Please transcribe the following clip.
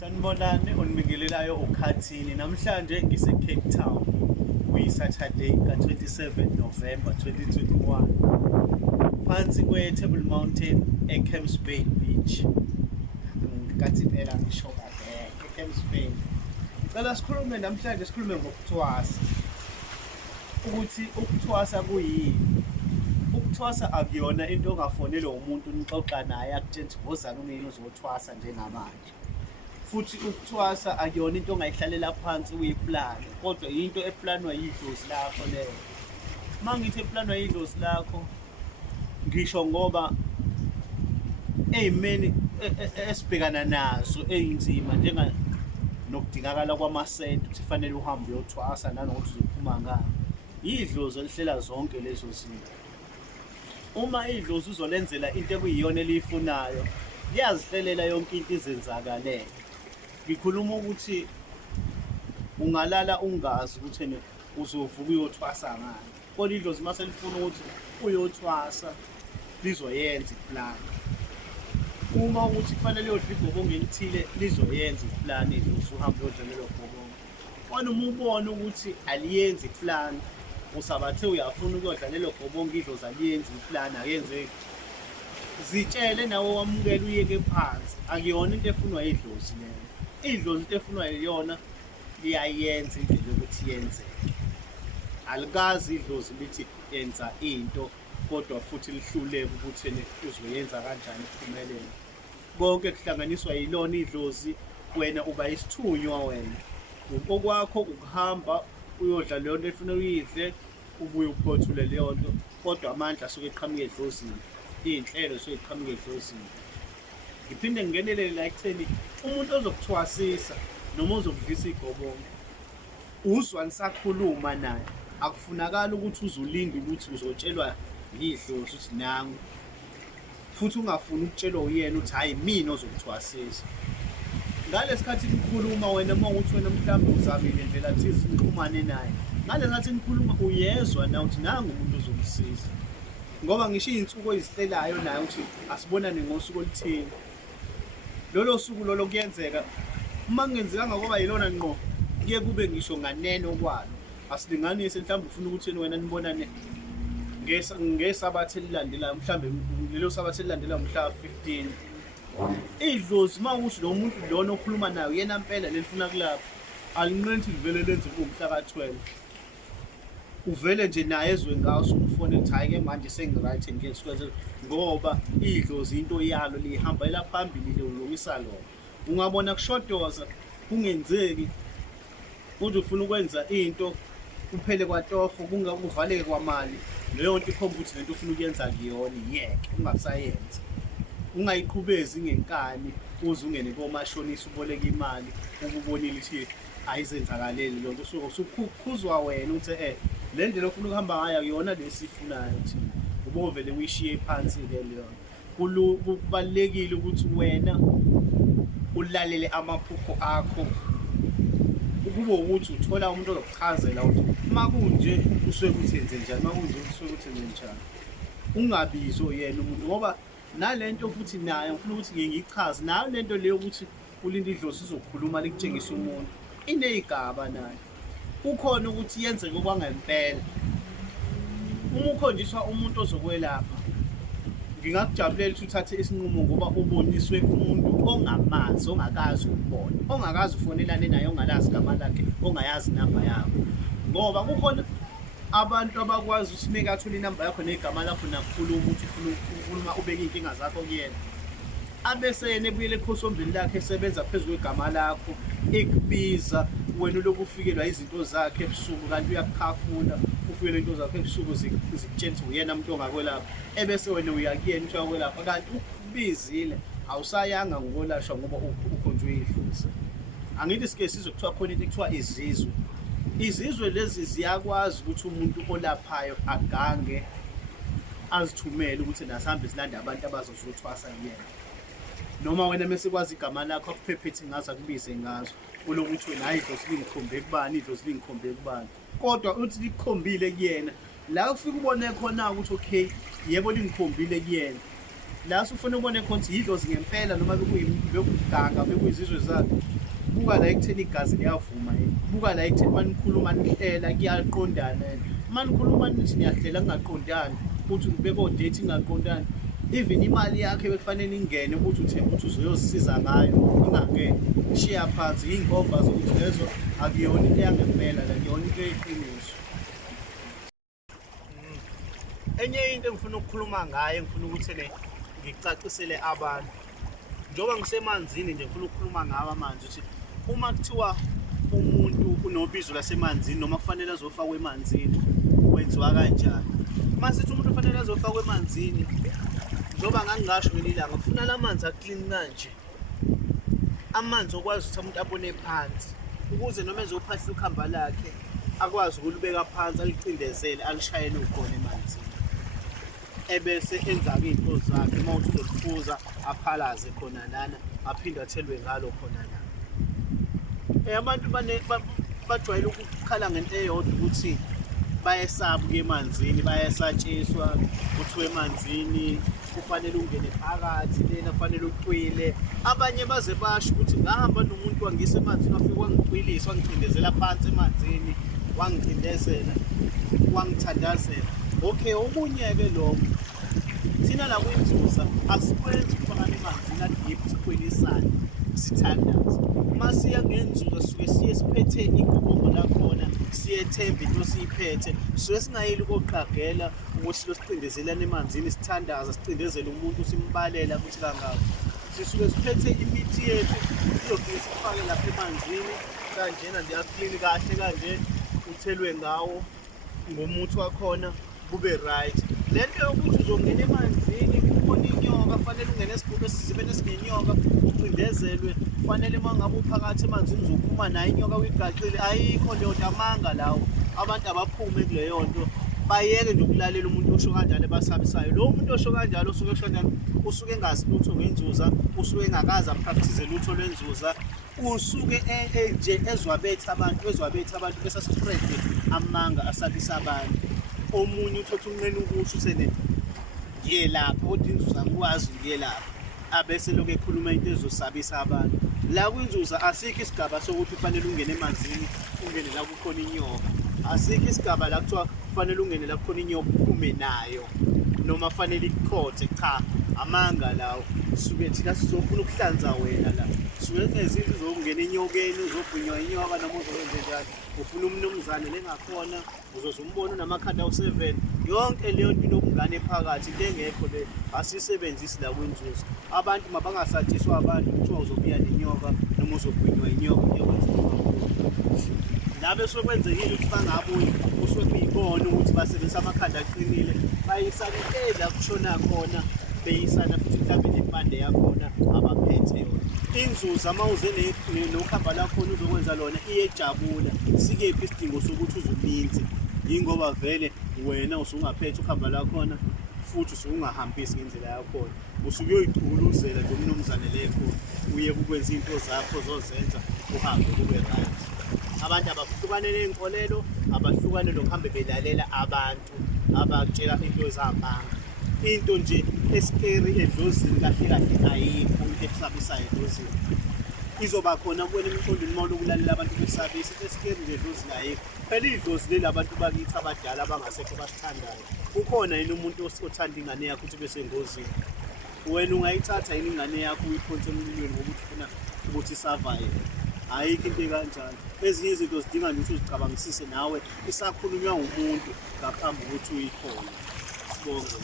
Sanibonani, onibingelelayo uKhathini. Namhlanje ngise-Cape Town kwi-Saturday ka-27 November 2021 phansi kwe-Table Mountain eCamps Bay Beach. Nkathi phela ngisho kahle eCamps Bay. Ngicela sikhulume ngokuthwasa. Ukuthi ukuthwasa kuyini? Ukuthwasa akuyona into ongafonelwa umuntu nixoxa naye akutshela ukuthi ngozani umini uzothwasa njengamanje. Futhi ukuthwasa akuyona into ongayihlalela phansi uyiplane, kodwa into eplanwa yidlozi lakho leyo. Uma ngithi eplanwa yidlozi lakho, ngisho ngoba ey'meni esibhekana nazo ey'nzima nokudingakala kwamasenti ukuthi fanele uhambe uyothwasa nanokuthi uzophuma ngapha. Yidlozi elihlela zonke lezo zinto. Uma idlozi uzolenzela into ekuyiyona eliyifunayo, liyazihlelela yonke into izenzakalele. Ngikhuluma ukuthi ungalala ungazi ukuthi uzovuka uyothwasa ngani. Kodwa idlozi mase lifuna ukuthi uyothwasa lizoyenza iplan. Uma ukuthi kufanele uyodla igobongo elithile lizoyenza iplan idlozi uhambe uyodla lelo gobongo. Kodwa uma ubona ukuthi aliyenzi iplan, usabathe uyafuna ukuyodla lelo gobongo idlozi aliyenzi iplan akenzeki. Zitshele nawe wamukela uyeke phansi. Akuyona into efunwa idlozi leyo. Idlozi into efunwa yiyona liyayenza indlela yokuthi yenzeke. Alikazi idlozi lithi yenza into kodwa futhi lihluleke ukuthi uzoyenza kanjani iphumelele. Konke kuhlanganiswa yilona idlozi, wena uba isithunywa wena. Okwakho ukuhamba uyodla leyo nto efuna uyidle ubuye uphothule leyo nto, kodwa amandla asuke eqhamuke edlozini. Iy'nhlelo soyiqhamuke edlozini. Ngiphinde ngingenelele la ekutheni umuntu ozokuthwasisa noma ozokudlisa igobongo, uzwa nisakhuluma naye. Akufunakali ukuthi uzulinde ukuthi uzotshelwa yidlozi ukuthi nangu, futhi ungafuni ukutshelwa uyena ukuthi hhayi mina ozokuthwasisa. Ngalesi khathi nikhuluma wena uma ukuthi wena mhlawumbe uzamile ndlela thize nixhumane naye, ngale ngathi nikhuluma uyezwa na ukuthi nangu umuntu ozomsiza. Ngoba ngisho iy'nsuku ezihlelayo naye ukuthi asibonane ngosuku oluthile. Lolo suku lolo kuyenzeka uma kungenzekanga ngoba yilona ngqo, kuye kube ngisho nganene okwalo. Asilinganise mhlawumbe ufuna ukuthi wena nibonane ngesabatha elilandelayo, mhlawumbe lelo sabatha elilandelayo mhla 15. Idlozi uma ukuthi lo muntu lona okhuluma nayo yena mpela lelifuna kulapha, alinqethi livele lenze kumhla ka-12. Uvele nje naye ezwe ngawo usumfone ukuthi hhayi-ke manje sengi-right ngesikwenze, ngoba idlozi into yalo lihambela phambili liyolungisa lona. Ungabona kushodoza kungenzeki ukuthi ufuna ukwenza into kuphele kwatoho kuvaleke kwamali, leyo nto ikhomba ukuthi lento ufuna ukuyenza kuyona yeke ungasayenza. Ungayiqhubezi ngenkani uze ungene komashonisa uboleka imali ukubonile ukuthi ayizenzakaleli lento, usuke usukhuzwa wena ukuthi le ndlela ofuna ukuhamba ngayo akuyona lesifunayo thina. Ubovele uyishiye phansi-ke leyo. Kubalulekile ukuthi wena ulalele amaphupho akho. Ukube ukuthi uthola umuntu ozokuchazela ukuthi uma kunje usuke kuthenze njani, uma kunje usuke kuthenze njani. Ungabizo yena umuntu, ngoba nalento futhi naye ngifuna ukuthi ngichaze nayo lento leyo ukuthi ulinde idlozi izokhuluma likutshengisa umuntu iney'gaba nayo. Kukhona ukuthi yenzeke okwangempela. Uma ukhonjiswa umuntu ozokwelapha, ngingakujabulela ukuthi uthathe isinqumo ngoba uboniswe umuntu ongamazi, ongakazi ukubona, ongakazi ufonelane naye, ongalazi igama lakhe, ongayazi inamba yakho. Ngoba kukhona abantu abakwazi ukuthi mekathula inamba yakho negama lakho nakukhuluma ukuthi ufuna ukukhuluma ubeke iy'nkinga zakho kuyena, abese yena ebuyele ekhosombeni lakhe esebenza phezu kwegama lakho, ekubiza wena ulokhu ufikelwa izinto zakhe ebusuku, kanti uyakukhafula ufikele into zakho ebusuku zikutshela ukuthi uyena umuntu ongakwelapha, ebese wena uyakuyena umuntu ongakwelapha, kanti ukubizile awusayanga ngokwelashwa ngoba ukhonjwe idlozi. Angithi sike sizwe kuthiwa khona into ekuthiwa izizwe. Izizwe lezi ziyakwazi ukuthi umuntu olaphayo agange azithumele ukuthi nasambe zilande abantu abazozothwasa kuyena. Noma wena mase kwazi igama lakho akuphephethe ngazo akubize ngazo, ulokuthi wena hayi idlozi lingikhombe kubani, idlozi lingikhombe kubani. Kodwa uthi likhombile kuyena, la ufika ubone khona ukuthi okay, yebo lingikhombile kuyena. la usufuna ubone khona ukuthi yidlozi ngempela noma bekuganga bekuyizizwe zakhe. Buka la ekutheni igazi liyavuma yini, buka la ekutheni manikhuluma nihlela kuyaqondana yini, manikhuluma nithi niyahlela kungaqondani ukuthi beko-date ingaqondani, even imali yakhe bekufanele ingene ukuthi uthemba ukuthi uzoyozisiza ngayo ingangeni, shiya phansi iy'nkomba zokuthi lezo akuyona into yangempela la, kuyona into yeqiniso. Enye into engifuna ukukhuluma ngayo, engifuna ukuthi ngicacisele abantu, njengoba ngisemanzini nje ngifuna ukukhuluma ngawo amanzi ukuthi uma kuthiwa umuntu unobizo lasemanzini noma kufanele azofakwa emanzini kwenziwa kanjani. Masithi umuntu ufanele azofakwa emanzini, njengoba ngangingasho ngelinye ilanga, kufuna la manzi aklini kanje, amanzi okwazi ukuthi umuntu abone phansi ukuze noma ezophahla ukhamba lakhe akwazi ukulibeka phansi alicindezele alishayele khona emanzini, ebese enza-ke iy'nto zakhe uma uthi uzoliphuza aphalaze khona lana aphinde athelwe ngalo khona lana. Abantu bajwayele ukukhala ngento eyodwa ukuthi bayesaba ukuya emanzini, bayesatshiswa kuthiwa emanzini kufanele ungene phakathi lena kufanele ucwile. Abanye baze basho ukuthi ngahamba nomuntu wangisa emanzini wafike wangicwilisa, wangicindezela phansi emanzini, wangicindezela, wangithandazela. Okay, okunye-ke lokho thina la kwinzuza asikwenzi ukufakana emanzini adiphi sicwilisane sithandaze. Uma siya ngenzuza suke siye siphethe igobongo lakhona, siyethemba into siyiphethe, suke singayeli koqagela ukuthi silosicindezelana emanzini sithandaza, sicindezele umuntu simbalela ukuthi kangaka. Sisuke siphethe imithi yethu siyofike sifake lapha emanzini kanjena nje aklini kahle kanje, uthelwe ngawo ngomuthi wakhona kube right. Le nto yokuthi uzongena emanzini kukhona inyoka, fanele ungene esigubhu esizibeni esinenyoka ucindezelwe, fanele uma ngabe uphakathi emanzini uzophuma nayo inyoka uyigaqile, ayikho leyo nto, amanga lawo. Abantu abaphume kuleyo nto, bayeke nje ukulalela umuntu osho kanjalo ebasabisayo. Lowo muntu osho kanjalo usuke esho kanjalo usuke engazi lutho ngenzuza, usuke engakazi aprakthize lutho lwenzuza, usuke nje ezwabetha abantu bese-spread amanga asabisa abantu. Omunye uthatha umnqeni ukusho usene ngiye lapha kodwa inzuza ngikwazi ngiye lapha, abese lokho ekhuluma into ezosabisa abantu. La kwinzuza asikho isigaba sokuthi kufanele ungene emanzini ungene la kukhona inyoka, asikho isigaba la kuthiwa kufanele ungene la kukhona inyoka uphume nayo noma fanele ikukhothe. Cha, amanga lawo. Suke thina sizofuna ukuhlanza wena la, suke ngezinto uzokungena enyokeni uzobhunywa inyoka noma uzokwenze njani, ufuna umnumzane lengakhona uzoze umbone namakhanda awu-7. Yonke leyo nto inobungane phakathi, into engekho le asisebenzisi la kwinzuzo. Abantu mabangasatshiswa abantu kuthiwa uzobuya nenyoka noma uzobhunywa inyoka kuyokwenza nabe sokwenzekile ukuthi bangabuyi kusuke kuyibona ukuthi basebenzisa amakhanda aqinile, bayisana la kushona khona, beyisana futhi mhlawumbe nempande yakhona abaphethe yona. Inzuza uma uze nokhamba lakhona uzokwenza lona iyejabula, sikephi isidingo sokuthi uzuminze, yingoba vele wena usungaphethe ukhamba lakhona futhi usungahambisi ngendlela yakhona, usuke uyoyichuluzela nje umnumzane lekhona, uye ukwenza into zakho zozenza uhambe kube right. Abantu abahlukane ney'nkolelo, abahlukane nokuhambe belalela abantu abakutshela into zamanga. Into nje esikeri edlozini kahle kahle ayikho into esabisayo edlozini. Izoba khona kuwena emqondweni uma lokulalela abantu besabisa, into esikeri nje edlozini ayikho. Phela idlozi leli abantu bakithi abadala abangasekho basithandayo. Kukhona yini umuntu othanda ingane yakho ukuthi besengozini? Wena ungayithatha yini ingane yakho uyiphonse emlilweni ngoba ufuna ukuthi survive? Ayikho into kanjalo. Ezinye izinto zidinga nje ukuthi uzicabangisise nawe isakhulunywa umuntu ngaphambi kokuthi uyikhona. Sibonge.